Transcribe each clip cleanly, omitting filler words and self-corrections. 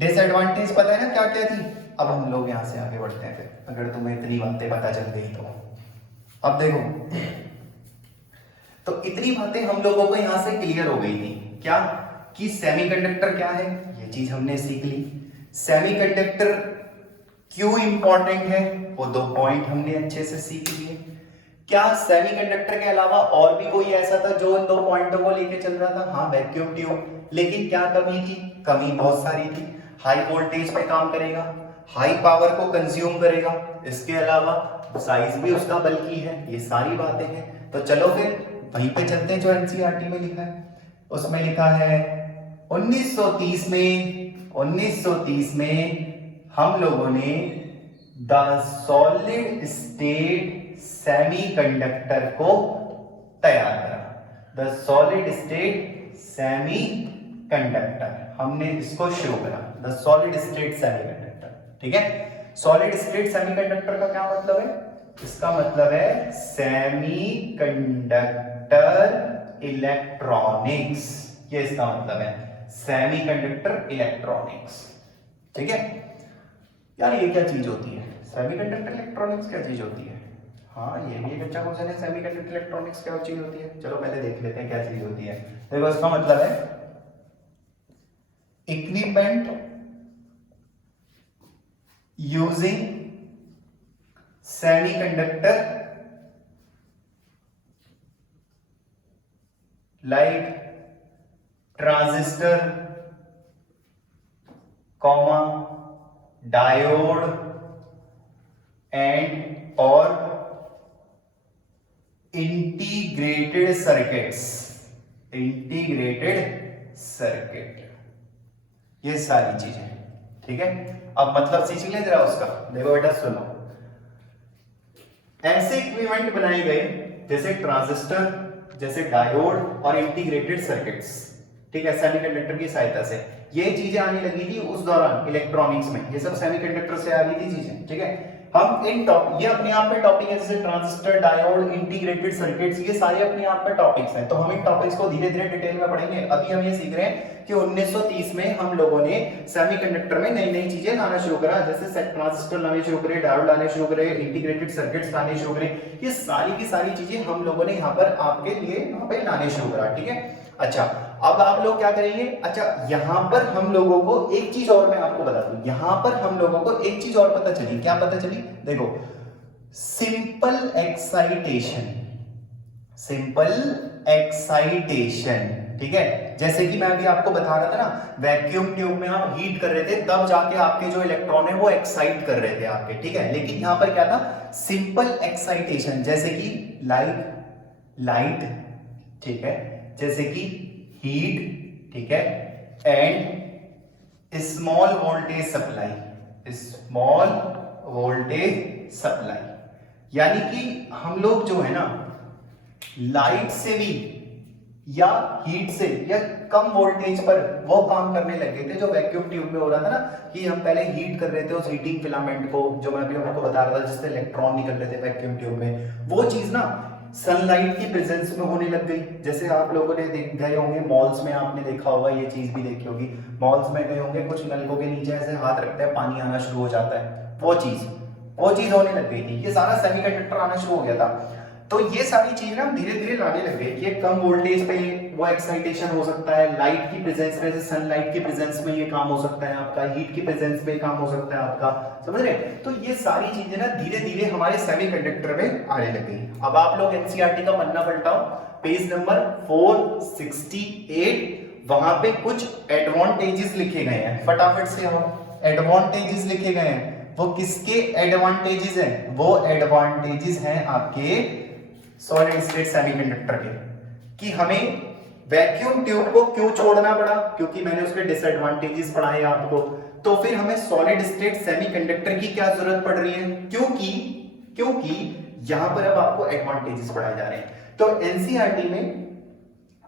Disadvantage पता है ना क्या क्या थी। अब हम लोग यहाँ से आगे बढ़ते हैं फिर, अगर तुम्हें इतनी बातें पता चल गई तो। अब देखो, तो इतनी बातें हम लोगों को यहाँ से क्लियर हो गई थी क्या, कि सेमीकंडक्टर क्या है, ये चीज हमने सीख ली। सेमीकंडक्टर क्यों इंपॉर्टेंट है, वो दो पॉइंट हमने अच्छे से सीख लिए। क्या सेमीकंडक्टर के अलावा और भी कोई ऐसा था जो इन दो पॉइंटों को लेके चल रहा था, हाँ वैक्यूम ट्यूब। लेकिन क्या कमी थी, कमी बहुत सारी थी। हाई वोल्टेज पे काम करेगा, हाई पावर को कंज्यूम करेगा, इसके अलावा साइज भी उसका बल्कि है, ये सारी बातें हैं। तो चलो फिर वहीं पे चलते हैं जो एनसीईआरटी में लिखा है। उसमें लिखा है 1930 में हम लोगों ने द सॉलिड स्टेट सेमीकंडक्टर को तैयार करा। द सॉलिड स्टेट सेमीकंडक्टर हमने इसको शो करा, द सॉलिड स्टेट सेमीकंडक्टर। ठीक है, सॉलिड स्टेट सेमीकंडक्टर का क्या मतलब है, इसका मतलब है सेमीकंडक्टर इलेक्ट्रॉनिक्स, ये इसका मतलब है, सेमीकंडक्टर इलेक्ट्रॉनिक्स। ठीक है यार, ये क्या चीज होती है सेमीकंडक्टर इलेक्ट्रॉनिक्स, क्या चीज होती है। हाँ ये भी एक अच्छा क्वेश्चन है, सेमीकंडक्टर इलेक्ट्रॉनिक्स क्या चीज होती है। चलो पहले देख लेते हैं क्या चीज होती है। देखो इसका मतलब है equipment using semiconductor like transistor, comma diode and और इंटीग्रेटेड सर्किट्स, इंटीग्रेटेड सर्किट, ये सारी चीजें। ठीक है, अब मतलब सीख ले जरा उसका। देखो बेटा सुनो, ऐसे इक्विपमेंट बनाए गए जैसे ट्रांजिस्टर, जैसे डायोड और इंटीग्रेटेड सर्किट्स, ठीक है, सेमीकंडक्टर की सहायता से। ये चीजें आने लगी थी उस दौरान इलेक्ट्रॉनिक्स में, ये सब सेमीकंडक्टर से आ रही थी चीजें। ठीक है, हम इन ये अपने आप में टॉपिक है, जैसे ट्रांजिस्टर, डायोड, इंटीग्रेटेड सर्किट्स, ये सारे अपने आप में टॉपिक्स हैं। तो हम इन टॉपिक्स को धीरे धीरे डिटेल में पढ़ेंगे। अभी हम ये सीख रहे हैं कि 1930 में हम लोगों ने सेमीकंडक्टर में नई नई चीजें लाना शुरू करा, जैसे ट्रांजिस्टर लाने शुरू करे, डायोड लाने शुरू करे, इंटीग्रेटेड सर्किट्स लाने शुरू करे। ये सारी की सारी चीजें हम लोगों ने यहाँ पर आपके लिए यहाँ पे लाने शुरू करा। ठीक है, अच्छा अब आप लोग क्या करेंगे, अच्छा यहां पर हम लोगों को एक चीज और मैं आपको बता दूं, यहां पर हम लोगों को एक चीज और पता चली। क्या पता चली, देखो सिंपल एक्साइटेशन, सिंपल एक्साइटेशन। ठीक है, जैसे कि मैं अभी आपको बता रहा था ना, वैक्यूम ट्यूब में आप हीट कर रहे थे तब जाके आपके जो इलेक्ट्रॉन है वो एक्साइट कर रहे थे आपके। ठीक है, लेकिन यहां पर क्या था, सिंपल एक्साइटेशन, जैसे कि लाइट, ठीक है, जैसे कि हीट, ठीक है, and small voltage supply, small voltage supply. यानी कि हम लोग जो है ना लाइट से भी या हीट से या कम वोल्टेज पर वो काम करने लगे थे जो वैक्यूम ट्यूब में हो रहा था ना, कि हम पहले हीट कर रहे थे उस हीटिंग फिलामेंट को, जो मैं अभी आपको बता रहा था जिससे इलेक्ट्रॉन निकल रहे थे वैक्यूम ट्यूब में, वो चीज ना सनलाइट की प्रेजेंस में होने लग गई। जैसे आप लोगों ने गए होंगे मॉल्स में, आपने देखा होगा, ये चीज भी देखी होगी, मॉल्स में गए होंगे, कुछ नलकों के नीचे ऐसे हाथ रखते हैं, पानी आना शुरू हो जाता है, वो चीज होने लग गई थी। ये सारा सेमीकंडक्टर आना शुरू हो गया था। तो ये सारी चीज ना धीरे धीरे लाने लग गए। ये कम वोल्टेज पे वो एक्साइटेशन हो सकता है, लाइट की प्रेजेंस में, जैसे सनलाइट की प्रेजेंस में ये काम हो सकता है आपका, हीट की प्रेजेंस में काम हो सकता है आपका, समझ रहे। तो ये सारी चीजें ना धीरे धीरे हमारे सेमीकंडक्टर में आने लग गई। अब आप लोग एनसीईआरटी का पन्ना पलटाओ, पेज नंबर 468, वहां पे कुछ एडवांटेजेस लिखे गए हैं, फटाफट से हम एडवांटेजेस लिखे गए हैं। वो किसके एडवांटेजेस हैं, वो एडवांटेजेस हैं आपके सॉलिड स्टेट सेमीकंडक्टर के। कि हमें वैक्यूम ट्यूब को क्यों छोड़ना पड़ा, क्योंकि मैंने उसके डिसएडवांटेजेस पढ़ाए आपको। तो फिर हमें सॉलिड स्टेट सेमीकंडक्टर की क्या जरूरत पड़ रही है, क्योंकि यहां पर अब आपको एडवांटेजेस पढ़ाए जा रहे हैं। तो एनसीईआरटी में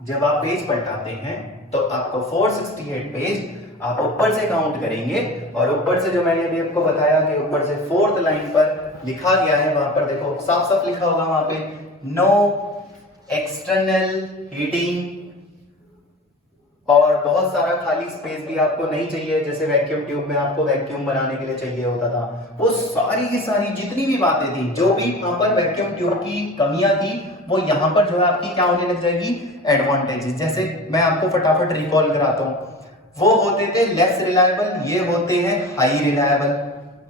जब आप पेज पलटाते हैं तो आपको 468 पेज आप ऊपर से काउंट करेंगे, और ऊपर से जो मैंने अभी आपको बताया कि ऊपर से 4th लाइन पर लिखा गया है, वहां पर देखो साफ साफ लिखा होगा वहां पे, नो एक्सटर्नल हीटिंग, और बहुत सारा खाली स्पेस भी आपको नहीं चाहिए, जैसे वैक्यूम ट्यूब में आपको वैक्यूम बनाने के लिए चाहिए होता था। वो सारी की सारी जितनी भी बातें थी, जो भी वहां पर वैक्यूम ट्यूब की कमियां थी, वो यहाँ पर जो है आपकी क्या होने लग जाएगी, एडवांटेजेस। जैसे मैं आपको फटाफट रिकॉल कराता हूँ, वो होते थे लेस रिलायबल, ये होते हैं हाई रिलायबल।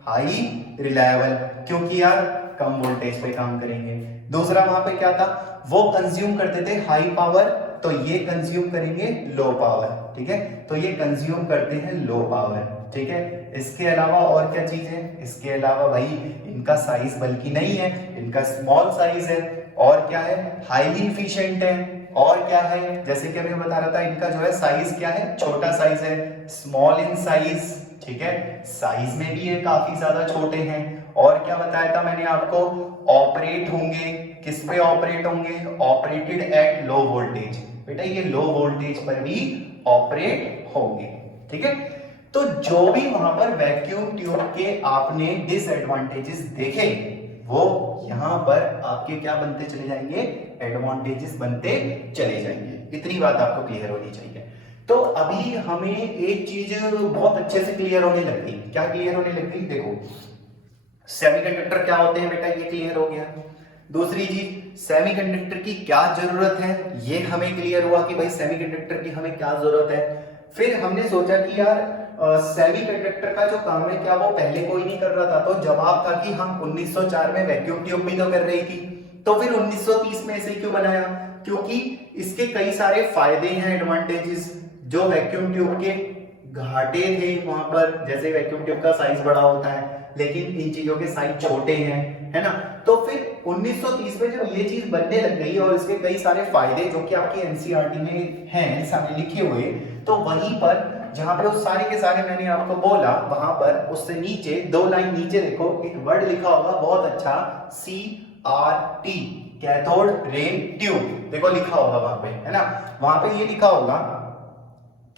हाई रिलायबल क्योंकि यार कम वोल्टेज पे काम करेंगे। दूसरा वहां पे क्या था, वो कंज्यूम करते थे हाई पावर, तो ये कंज्यूम करेंगे लो पावर, ठीक है, तो ये कंज्यूम करते हैं लो पावर, ठीक है। इसके अलावा और क्या चीज है, इसके अलावा भाई इनका साइज बल्कि नहीं है, इनका स्मॉल साइज है, और क्या है, हाईली इफिशिएंट है, और क्या है, जैसे कि मैं बता रहा था, इनका जो है साइज क्या है, छोटा साइज है, स्मॉल इन साइज, ठीक है, साइज में भी ये काफी ज्यादा छोटे हैं। और क्या बताया था मैंने आपको, ऑपरेट होंगे, किस पे ऑपरेट होंगे, ऑपरेटेड एट लो वोल्टेज, बेटा ये लो वोल्टेज पर भी ऑपरेट होंगे, ठीक है। तो जो भी वहां पर वैक्यूम ट्यूब के आपने डिसएडवांटेजेस देखे, वो यहां पर आपके क्या बनते चले जाएंगे, एडवांटेजेस बनते चले जाएंगे। इतनी बात आपको क्लियर होनी चाहिए। तो अभी हमें एक चीज बहुत अच्छे से क्लियर होने लग गई। क्या क्लियर होने लग गई, देखो सेमीकंडक्टर क्या होते हैं बेटा, ये क्लियर हो गया। दूसरी चीज, सेमीकंडक्टर की क्या जरूरत है, ये हमें क्लियर हुआ कि भाई सेमीकंडक्टर की हमें क्या जरूरत है। फिर हमने सोचा कि यार सेमीकंडक्टर का जो काम है, क्या वो पहले कोई नहीं कर रहा था, तो जवाब था कि हम 1904 में वैक्यूम ट्यूब भी तो कर रही थी, तो फिर 1930 में इसे क्यों बनाया, क्योंकि इसके कई सारे फायदे हैं, एडवांटेजेस, जो वैक्यूम ट्यूब के घाटे थे वहां पर, जैसे वैक्यूम ट्यूब का साइज बड़ा होता है लेकिन इन चीजों के साइज छोटे हैं, है ना। तो फिर 1930 में जब ये चीज बनने लग गई और इसके कई सारे फायदे जो कि आपकी एनसीईआरटी में हैं सामने लिखे हुए, तो वहीं पर जहां पे उस सारे के सारे मैंने आपको बोला, वहां पर उससे नीचे 2 लाइन नीचे देखो एक वर्ड लिखा होगा बहुत अच्छा, CRT, कैथोड रे ट्यूब, देखो लिखा होगा वहां पे, है ना। वहां पे ये लिखा होगा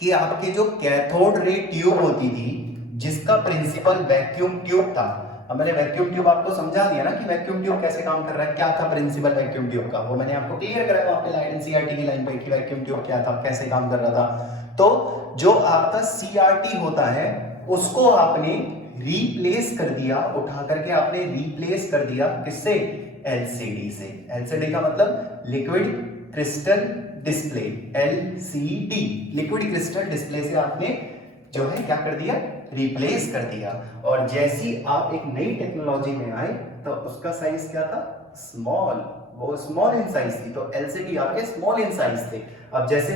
कि आपके जो कैथोड रे ट्यूब होती थी, जिसका प्रिंसिपल वैक्यूम ट्यूब था। अब मैंने वैक्यूम ट्यूब आपको समझा दिया ना कि वैक्यूम ट्यूब कैसे काम कर रहा है, क्या था प्रिंसिपल वैक्यूम ट्यूब का, वो मैंने आपको क्लियर कराया वहां पे लाइन एनसीईआरटी की लाइन पे कि वैक्यूम ट्यूब क्या था, कैसे काम कर रहा था। तो जो आपका सीआरटी होता है, उसको आपने रिप्लेस कर दिया, उठा करके आपने रिप्लेस कर दिया किससे, एलसीडी से। एलसीडी का मतलब liquid crystal display, LCD, liquid crystal display से आपने जो है क्या कर दिया, रिप्लेस कर दिया। और जैसी आप एक नई टेक्नोलॉजी में आए तो उसका साइज क्या था, स्मॉल, वो स्मॉल इन साइज थी, तो एलसीडी आपके स्मॉल इन साइज थे। अब जैसे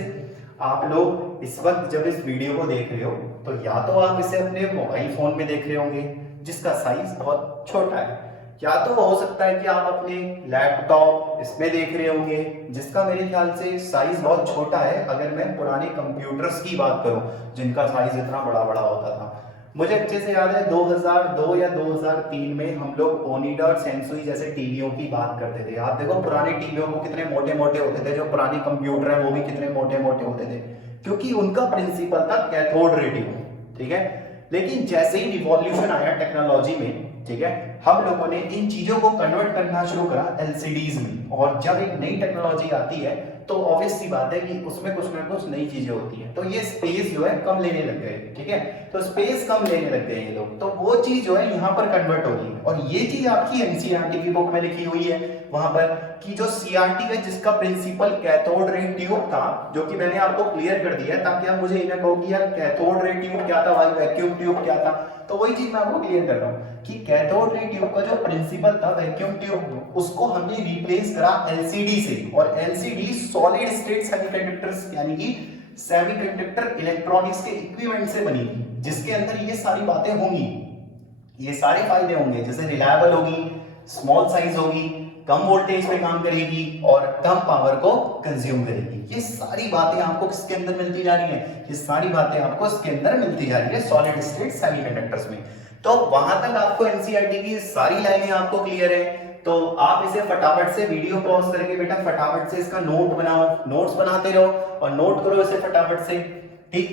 आप लोग इस वक्त जब इस वीडियो को देख रहे हो, तो या तो आप इसे अपने मोबाइल फोन में देख रहे होंगे जिसका साइज बहुत छोटा है, या तो हो सकता है कि आप अपने लैपटॉप इसमें देख रहे होंगे जिसका मेरे ख्याल से साइज बहुत छोटा है, अगर मैं पुराने कंप्यूटर्स की बात करूं जिनका साइज इतना बड़ा बड़ा होता था। मुझे अच्छे से याद है 2002 या 2003 में हम लोग ओनिडा और सेंसुई जैसे टीवियों की बात करते थे। आप देखो पुराने टीवियों को कितने मोटे मोटे होते थे, जो पुराने कंप्यूटर है वो भी कितने मोटे मोटे होते थे, क्योंकि उनका प्रिंसिपल था कैथोड रे ट्यूब, ठीक है। लेकिन जैसे ही रिवॉल्यूशन आया टेक्नोलॉजी में, ठीक है, हम लोगों ने इन चीजों को कन्वर्ट करना शुरू करा एलसीडीज में। और जब एक नई टेक्नोलॉजी आती है तो ऑब्वियस सी बात है कि उसमें कुछ ना कुछ नई चीजें होती हैं, तो ये स्पेस जो है कम लेने लग गए, ठीक है, तो स्पेस कम लेने लग गए ये लोग, तो वो चीज जो है यहाँ पर कन्वर्ट होगी। और ये चीज आपकी एनसीईआरटी की बुक में लिखी हुई है वहां पर कि जो सीआरटी है जिसका प्रिंसिपल कैथोड रे ट्यूब था, जो कि मैंने आपको क्लियर कर दिया ताकि आप मुझे ये ना कहो कि यार कैथोड रे ट्यूब क्या था भाई, वैक्यूम ट्यूब क्या था, तो वही चीज मैं आपको क्लियर कर रहा हूँ कि कैथोड रे ट्यूब का जो प्रिंसिपल था वैक्यूम ट्यूब, उसको हमने रिप्लेस करा एलसीडी से। और एलसीडी सॉलिड स्टेट सेमीकंडक्टर्स यानी कि सेमीकंडक्टर इलेक्ट्रॉनिक्स के इक्विपमेंट से बनी थी, जिसके अंदर ये सारी बातें होंगी, ये सारे फायदे होंगे, जैसे रिलायबल होगी, स्मॉल साइज होगी, कम वोल्टेज पे काम करेगी और कम पावर को कंज्यूम करेगी। ये सारी बातें आपको किसके अंदर मिलती जा रही हैं, ये सारी बातें आपको इसके अंदर मिलती जा रही है सॉलिड स्टेट सेमीकंडक्टर्स में। तो वहां तक आपको एनसीईआरटी की सारी लाइनें आपको क्लियर है, तो आप इसे फटाफट से वीडियो पॉज करके बेटा फटाफट से इसका नोट बनाओ, नोट्स बनाते रहो और नोट करो इसे फटाफट से, ठीक।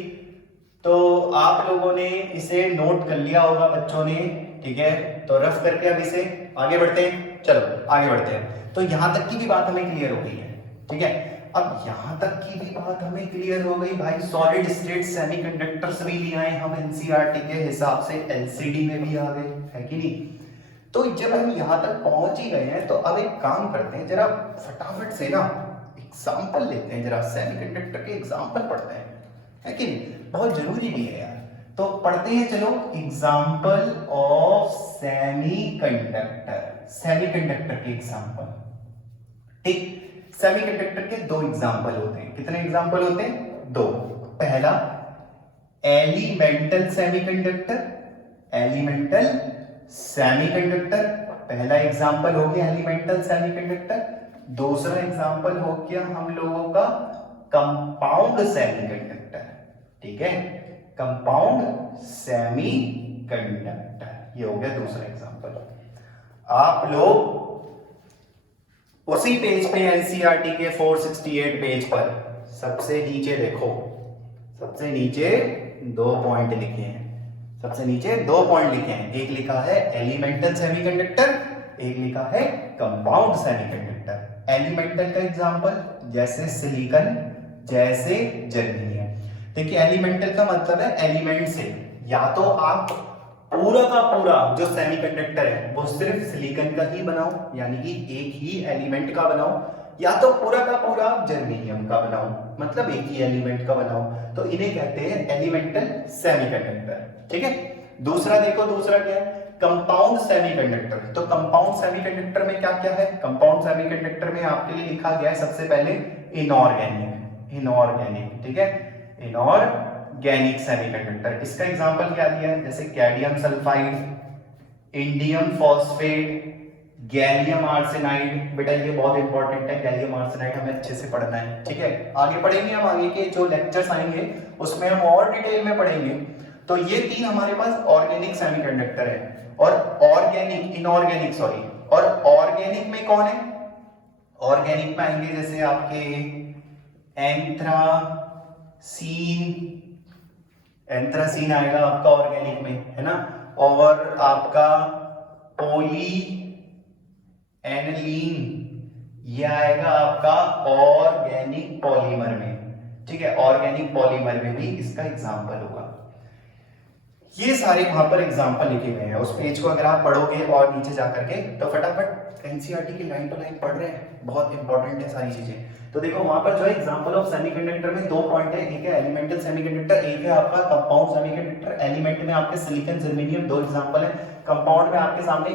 तो आप लोगों ने इसे नोट कर लिया होगा बच्चों ने, ठीक है, तो रफ करके अब इसे आगे बढ़ते हैं, चलो आगे बढ़ते हैं। तो यहां तक की भी बात हमें क्लियर हो गई है, ठीक है। अब यहां तक की भी बात हमें क्लियर हो गई भाई। सॉलिड स्टेट सेमीकंडक्टर्स भी ले आए हम एनसीईआरटी के हिसाब से, एलसीडी में भी आ गए, है कि नहीं। तो जब हम यहां तक पहुंच ही गए हैं तो अब एक काम करते हैं, जरा फटाफट से ना एग्जाम्पल लेते हैं, जरा सेमीकंडक्टर के एग्जाम्पल पढ़ते हैं, है कि नहीं, बहुत जरूरी भी है यार। तो पढ़ते हैं, चलो एग्जाम्पल ऑफ सेमीकंडक्टर, सेमीकंडक्टर के एग्जाम्पल। ठीक, सेमीकंडक्टर के दो एग्जाम्पल होते हैं। कितने एग्जाम्पल होते हैं? दो। पहला एलिमेंटल सेमीकंडक्टर, एलिमेंटल सेमीकंडक्टर पहला एग्जाम्पल हो गया एलिमेंटल सेमीकंडक्टर। दूसरा एग्जाम्पल हो गया हम लोगों का कंपाउंड सेमीकंडक्टर। ठीक है, कंपाउंड सेमीकंडक्टर, ये हो गया दूसरा एग्जाम्पल। आप लोग उसी पेज पे एनसीईआरटी के 468 पेज पर सबसे नीचे देखो, सबसे नीचे दो पॉइंट लिखे हैं, सबसे नीचे दो पॉइंट लिखे हैं। एक लिखा है एलिमेंटल सेमीकंडक्टर, एक लिखा है कंपाउंड सेमीकंडक्टर। एलिमेंटल का एग्जांपल जैसे सिलिकॉन, जैसे जर्मेनियम। देखिए एलिमेंटल का मतलब है एलिमेंट से, या तो आप पूरा का पूरा जो सेमीकंडक्टर है वो सिर्फ सिलिकॉन का ही बनाओ, यानी कि एक ही एलिमेंट का बनाओ, या तो पूरा का पूरा जर्मेनियम का बनाओ, मतलब एक ही एलिमेंट का बनाओ, तो इन्हें कहते हैं एलिमेंटल सेमीकंडक्टर। ठीक है, दूसरा देखो, दूसरा क्या है? Compound semiconductor. तो कंपाउंड सेमीकंडक्टर में क्या क्या है? कंपाउंड सेमीकंडक्टर में आपके लिए लिखा गया है सबसे पहले इनऑर्गेनिक, इनऑर्गेनिक, ठीक है, इनऑर्गेनिक सेमीकंडक्टर। इसका एग्जांपल क्या दिया है? जैसे cadmium sulphide, indium phosphate, gallium arsenide. बेटा ये बहुत इंपॉर्टेंट है, गैलियम आर्सेनाइड हमें अच्छे से पढ़ना है। ठीक है, आगे पढ़ेंगे हम, आगे के जो लेक्चर्स आएंगे उसमें हम और डिटेल में पढ़ेंगे। तो ये तीन हमारे पास ऑर्गेनिक सेमीकंडक्टर है। और ऑर्गेनिक, इनऑर्गेनिक सॉरी, और ऑर्गेनिक में कौन है? ऑर्गेनिक में आएंगे जैसे आपके एंथ्रासीन, एंथ्रासीन आएगा आपका ऑर्गेनिक में, है ना, और आपका पोली एनिलीन, ये आएगा आपका ऑर्गेनिक पॉलीमर में। ठीक है, ऑर्गेनिक पॉलीमर में भी इसका एग्जांपल होगा। ये सारे वहां पर एग्जांपल लिखे हुए हैं, उस पेज को अगर आप पढ़ोगे और नीचे जाकर के, तो फटाफट एनसीईआरटी की लाइन टू लाइन पढ़ रहे हैं, बहुत इंपॉर्टेंट है सारी चीजें। तो देखो वहां पर जो है एग्जांपल ऑफ सेमीकंडक्टर में दो पॉइंट है, एक है एलिमेंटल सेमीकंडक्टर, एक है आपका कंपाउंड सेमीकंडक्टर। एलिमेंट में आपके सिलिकॉन, जर्मेनियम, दो एग्जांपल है। कंपाउंड में आपके सामने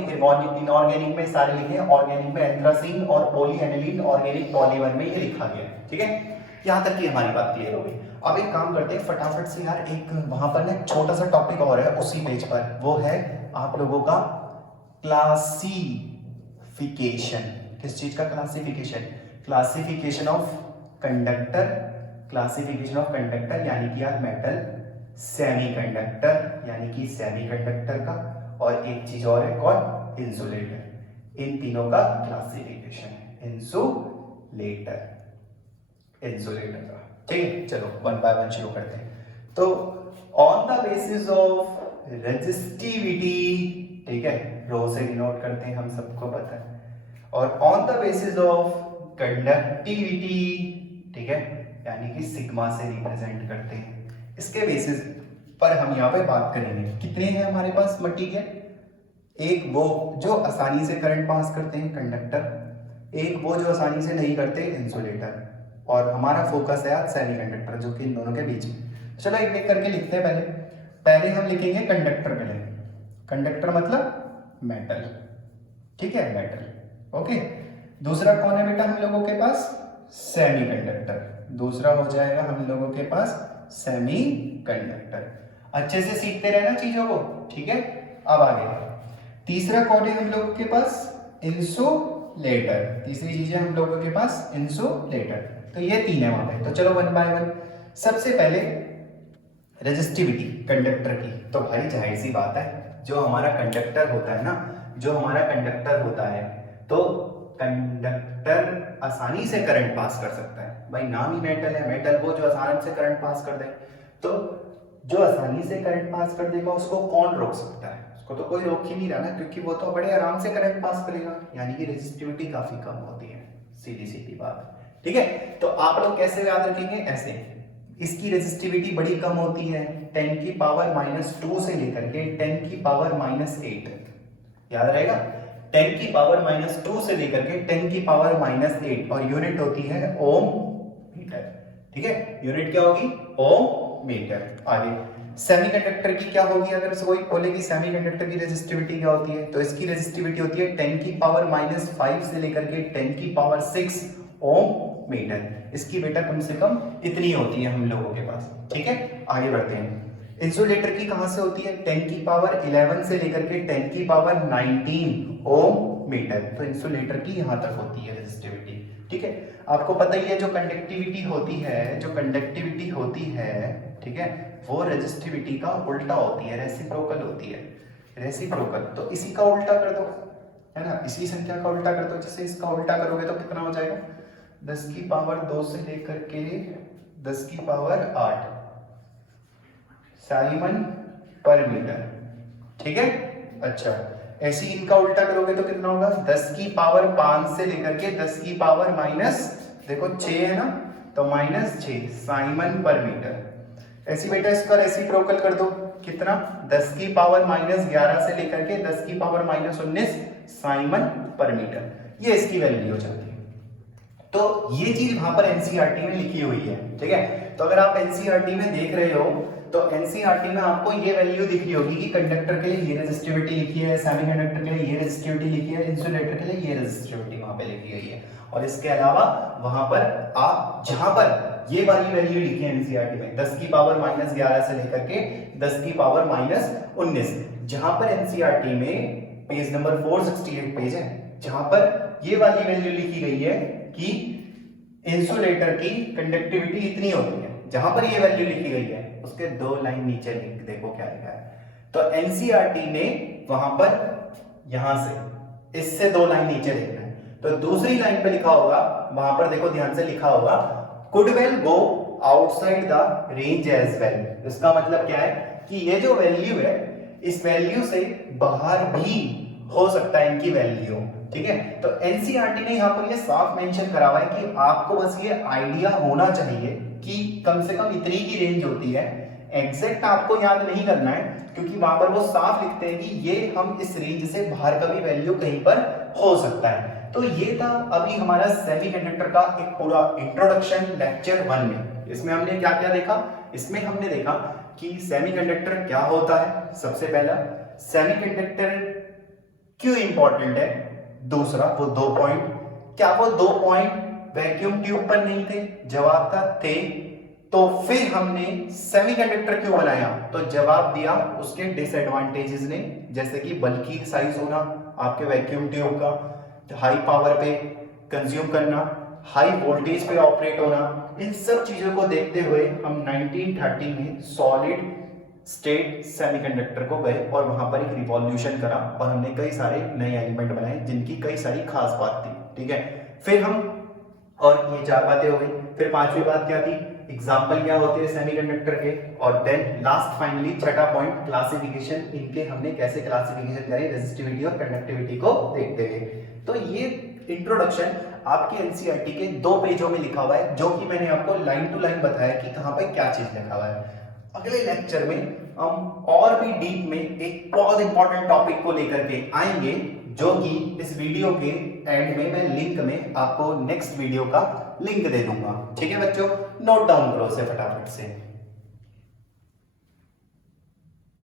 इनऑर्गेनिक में सारे लिखे हैं, ऑर्गेनिक में एंथ्रासीन और पॉली एनिलीन, ऑर्गेनिक पॉलीमर में ये लिखा गया है। ठीक है, यहां तक की हमारी बात क्लियर हो गई। अब एक काम करते हैं फटाफट से यार, एक वहां पर ना छोटा सा टॉपिक और है उसी पेज पर, वो है आप लोगों का क्लासिफिकेशन। किस चीज का classification? Classification of conductor, classification of conductor, यानी कि यार मेटल, सेमीकंडक्टर यानी कि सेमीकंडक्टर का, और एक चीज और है कौन? इंसुलेटर। इन तीनों का क्लासिफिकेशन है, इंसुलेटर, इंसुलेटर का। ठीक है, चलो वन बाय वन शुरू करते हैं। तो on the basis of resistivity, ठीक है, रो से डिनोट करते हैं, हम सबको पता है, और on the basis of conductivity, ठीक है, यानी कि सिग्मा से रिप्रेजेंट करते हैं। इसके बेसिस पर हम यहाँ पे बात करेंगे। कितने हैं हमारे पास मटेरियल? एक वो जो आसानी से करंट पास करते हैं, कंडक्टर, एक वो जो आसानी से नहीं करते, इंसुलेटर, और हमारा फोकस है आज सेमीकंडक्टर, जो कि इन दोनों के बीच में। चलो एक एक करके लिखते हैं। पहले हम लिखेंगे कंडक्टर पहले। कंडक्टर मतलब मेटल, ठीक है, मेटल, ओके। दूसरा कौन है बेटा हम लोगों के पास? सेमीकंडक्टर। दूसरा हो जाएगा हम लोगों के पास सेमीकंडक्टर। अच्छे से सीखते रहना चीजों को, ठीक है। अब आगे तीसरा कौन है हम लोगों के पास? इंसुलेटर। तीसरी चीज है हम लोगों के पास इंसुलेटर। तो ये तीन है वहां पे। तो चलो वन बाय वन। सबसे पहले रेजिस्टिविटी कंडक्टर की। तो भाई जाहिर सी बात है, जो हमारा कंडक्टर होता है ना, जो हमारा कंडक्टर होता है, तो कंडक्टर आसानी से करंट पास कर सकता है। भाई नाम ही मेटल है, मेटल वो जो आसानी से करंट पास कर दे। तो जो आसानी से करंट पास कर देगा उसको कौन रोक सकता है? उसको तो कोई रोक ही नहीं रहा ना, क्योंकि वो तो बड़े आराम से करंट पास करेगा, यानी कि रेजिस्टिविटी काफी कम होती है, सीधी सीधी बात, ठीक है, तो आप लोग कैसे याद रखेंगे, ऐसे इसकी रेजिस्टिविटी बड़ी कम होती है 10 की पावर -2 से लेकर के 10 की पावर -8, याद रहेगा 10 की पावर -2 से लेकर के 10 की पावर -8 और यूनिट होती है ओम मीटर। ठीक है, यूनिट क्या होगी, ओम मीटर। आगे सेमीकंडक्टर की क्या होगी, अगर कोई बोले कि सेमीकंडक्टर की रेजिस्टिविटी क्या होती है, तो इसकी रेजिस्टिविटी होती है 10 की पावर -5 से लेकर के 10 की पावर 6 ओम मीटर। इसकी बेटा कम से कम इतनी होती है हम लोगों के पास। ठीक है, आगे बढ़ते हैं। इंसुलेटर की कहां से होती है, 10 की पावर 11 से लेकर के 10 की पावर 19 ओम मीटर। तो इंसुलेटर की यहां तक होती है रेजिस्टिविटी। ठीक है, आपको पता ही है जो कंडक्टिविटी होती है, ठीक है, वो रेजिस्टिविटी का उल्टा होती है, रेसिप्रोकल होती है, रेसिप्रोकल। तो इसी का उल्टा कर दो, है ना, इसी संख्या का उल्टा कर दो। जैसे इसका उल्टा करोगे तो कितना हो जाएगा, 10 की पावर 2 से लेकर के 10 की पावर 8 साइमन पर मीटर। ठीक है, अच्छा ऐसे ही इनका उल्टा करोगे तो कितना होगा, 10 की पावर 5 से लेकर के 10 की पावर माइनस, देखो 6 है ना, तो -6 साइमन पर मीटर। ऐसी बेटा इसका रेसिप्रोकल कर दो, कितना, 10 की पावर -11 से लेकर के 10 की पावर -19 साइमन पर मीटर। ये इसकी वैल्यू हो जाती है। तो ये चीज वहां पर एनसीईआरटी में लिखी हुई है। ठीक है, तो अगर आप एनसीईआरटी में देख रहे हो तो एनसीईआरटी में आपको ये वैल्यू दिख रही होगी कि कंडक्टर के लिए ये रेजिस्टिविटी लिखी है, सेमीकंडक्टर के लिए ये रेजिस्टिविटी लिखी है, इंसुलेटर के लिए ये रेजिस्टिविटी वहां पे लिखी गई है। और इसके अलावा वहां पर आप जहां पर ये वाली वैल्यू लिखी है एनसीईआरटी में 10 की पावर -11 से लेकर के 10 की पावर -19, जहां पर एनसीईआरटी में पेज नंबर 468 पेज है, जहां पर ये वाली वैल्यू लिखी गई है कि इंसुलेटर की कंडक्टिविटी इतनी होती है, जहां पर ये वैल्यू लिखी गई है उसके 2 लाइन नीचे लिख देखो क्या लिखा है। तो एनसीईआरटी ने वहां पर यहां से इससे 2 लाइन नीचे लिखना है, तो दूसरी लाइन पे लिखा होगा, वहां पर देखो ध्यान से लिखा होगा could well go outside the range as well. इसका मतलब क्या है कि ये जो वैल्यू है इस वैल्यू से बाहर भी हो सकता है इनकी वैल्यू। ठीक है, तो एनसीईआरटी ने यहाँ पर ये साफ मेंशन करा हुआ है कि आपको बस ये आइडिया होना चाहिए कि कम से कम इतनी की रेंज होती है। एग्जैक्ट आपको याद नहीं करना है, क्योंकि वहां पर वो साफ लिखते हैं कि ये हम इस रेंज से बाहर का भी वैल्यू कहीं पर हो सकता है। तो ये था अभी हमारा सेमीकंडक्टर का एक पूरा इंट्रोडक्शन लेक्चर 1 में। इसमें हमने क्या क्या देखा, इसमें हमने देखा कि सेमीकंडक्टर क्या होता है, सबसे पहला सेमीकंडक्टर क्यों इंपॉर्टेंट है, दूसरा वो 2 पॉइंट, क्या वो 2 पॉइंट वैक्यूम ट्यूब पर नहीं थे, जवाब था थे। तो फिर हमने सेमीकंडक्टर क्यों बनाया, तो जवाब दिया उसके डिसएडवांटेजेस ने, जैसे कि बल्कि साइज होना आपके वैक्यूम ट्यूब का, हाई पावर पे कंज्यूम करना, हाई वोल्टेज पे ऑपरेट होना, इन सब चीजों को देखते हुए हम 1930 में सॉलिड स्टेट सेमीकंडक्टर को गए और वहां पर एक रिवॉल्यूशन करा और हमने कई सारे नए एलिमेंट बनाए जिनकी कई सारी खास बात थी। ठीक है, फिर हम, और ये 4 बातें हो गई, फिर 5वीं बात क्या थी, एग्जाम्पल क्या होते हैं सेमीकंडक्टर के, और देन लास्ट फाइनली छठा पॉइंट क्लासिफिकेशन, इनके हमने कैसे क्लासिफिकेशन करें रेजिस्टिविटी और कंडक्टिविटी को देखते हुए। तो ये इंट्रोडक्शन आपके एनसीईआरटी के 2 पेजों में लिखा हुआ है, जो कि मैंने आपको लाइन टू लाइन बताया कि कहां पे क्या चीज लिखा हुआ है। अगले लेक्चर में हम और भी डीप में एक बहुत इंपॉर्टेंट टॉपिक को लेकर के आएंगे, जो कि इस वीडियो के एंड में मैं लिंक में आपको नेक्स्ट वीडियो का लिंक दे दूंगा। ठीक है बच्चों, नोट डाउन करो उसे फटाफट से।